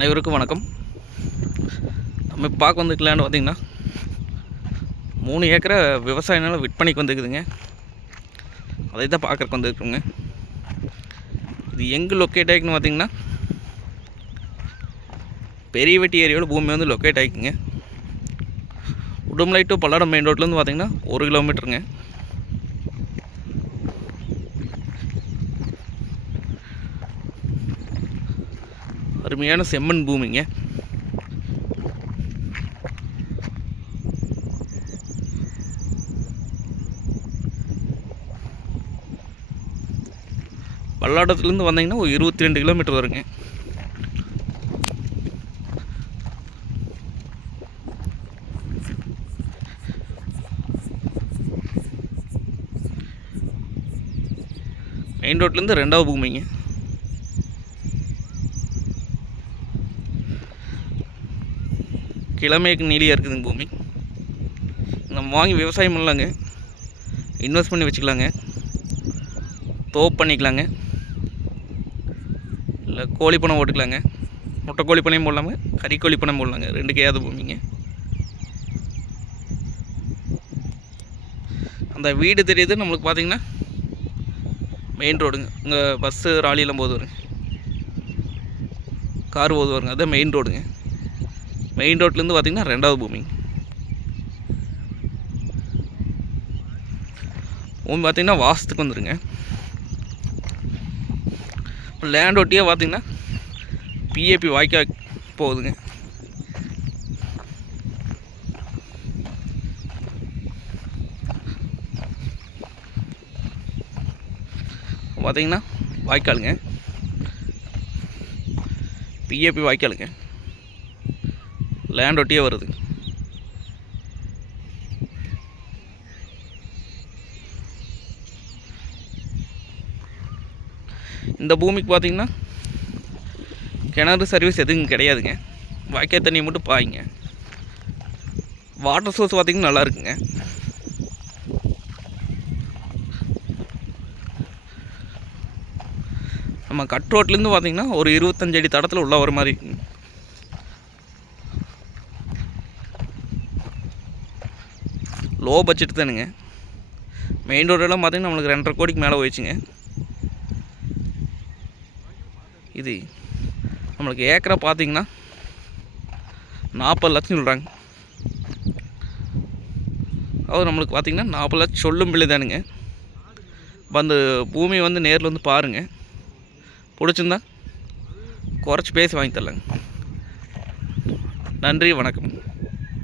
அனைவருக்கும் வணக்கம். நம்ம இப்போ பார்க்க வந்துக்கலான்னு பார்த்திங்கன்னா 3 ஏக்கரை விவசாய நிலம் விற்பனைக்கு வந்துருக்குதுங்க. அதை தான் பார்க்குறக்கு வந்துருக்குங்க. இது எங்கே லொக்கேட் ஆகிக்குன்னு பார்த்திங்கன்னா பெரியவெட்டி ஏரியாவில் பூமி வந்து லொக்கேட் ஆகிக்குங்க. உடுமலை டு பல்லடம் மெயின் ரோட்லேருந்து பார்த்திங்கன்னா 1 கிலோமீட்டருங்க. அருமையான செம்மண் பூமிங்க. பல்லாடத்துலேருந்து வந்தீங்கன்னா ஒரு 22 கிலோமீட்டர் வருங்க. மெயின் ரோட்லேருந்து 2வது பூமிங்க. கிழமைக்கு நீலியாக இருக்குதுங்க பூமி. நம்ம வாங்கி விவசாயம் பண்ணலாங்க, இன்வெஸ்ட் பண்ணி வச்சுக்கலாங்க, தோப்பு பண்ணிக்கலாங்க, இல்லை கோழி பண்ணை ஓட்டுக்கலாங்க. முட்டை கோழி பண்ணையும் போடலாங்க, கறி கோழி பண்ணை போடலாங்க. 2க்கு ஏதாவது பூமிங்க. அந்த வீடு தெரியுது நம்மளுக்கு பார்த்திங்கன்னா மெயின் ரோடுங்க. இங்கே பஸ்ஸு ராலியெல்லாம் போது வருங்க, கார் போது வருங்க. அதுதான் மெயின் ரோடுங்க. மெயின் ரோட்லேருந்து பார்த்திங்கன்னா 2வது பூமி. பூமி பார்த்திங்கன்னா வாசத்துக்கு வந்துடுங்க. லேண்ட் ஒட்டியே பார்த்திங்கன்னா பிஏபி வாய்க்கா போகுதுங்க. பார்த்திங்கன்னா வாய்க்காலுங்க, பிஏபி வாய்க்காலுங்க, லேண்ட் ஒட்டியே வருது. இந்த பூமிக்கு பார்த்திங்கன்னா கிணறு சர்வீஸ் எதுவும் கிடையாதுங்க. வாய்க்கால் தண்ணியை மட்டும் பாய்ங்க. வாட்டர் சோர்ஸ் பார்த்திங்கன்னா நல்லா இருக்குங்க. நம்ம கட் ரோட்லேருந்து பார்த்திங்கன்னா ஒரு 25 அடி தடத்தில் உள்ள வர மாதிரி இருக்குங்க. லோ பட்ஜெட் தானுங்க. மெயின் ரோடெல்லாம் பார்த்திங்கன்னா நம்மளுக்கு 2.5 கோடிக்கு மேலே போயிடுச்சுங்க. இது நம்மளுக்கு ஏக்கரை பார்த்திங்கன்னா 40 லட்சம் சொல்கிறாங்க. அதாவது நம்மளுக்கு பார்த்திங்கன்னா 40 லட்சம் சொல்லும் பிள்ளை தானுங்க. இப்போ அந்த பூமி வந்து நேரில் வந்து பாருங்கள், பிடிச்சிருந்தா குறைச்சி பேசி வாங்கி தரலாங்க. நன்றி, வணக்கம்.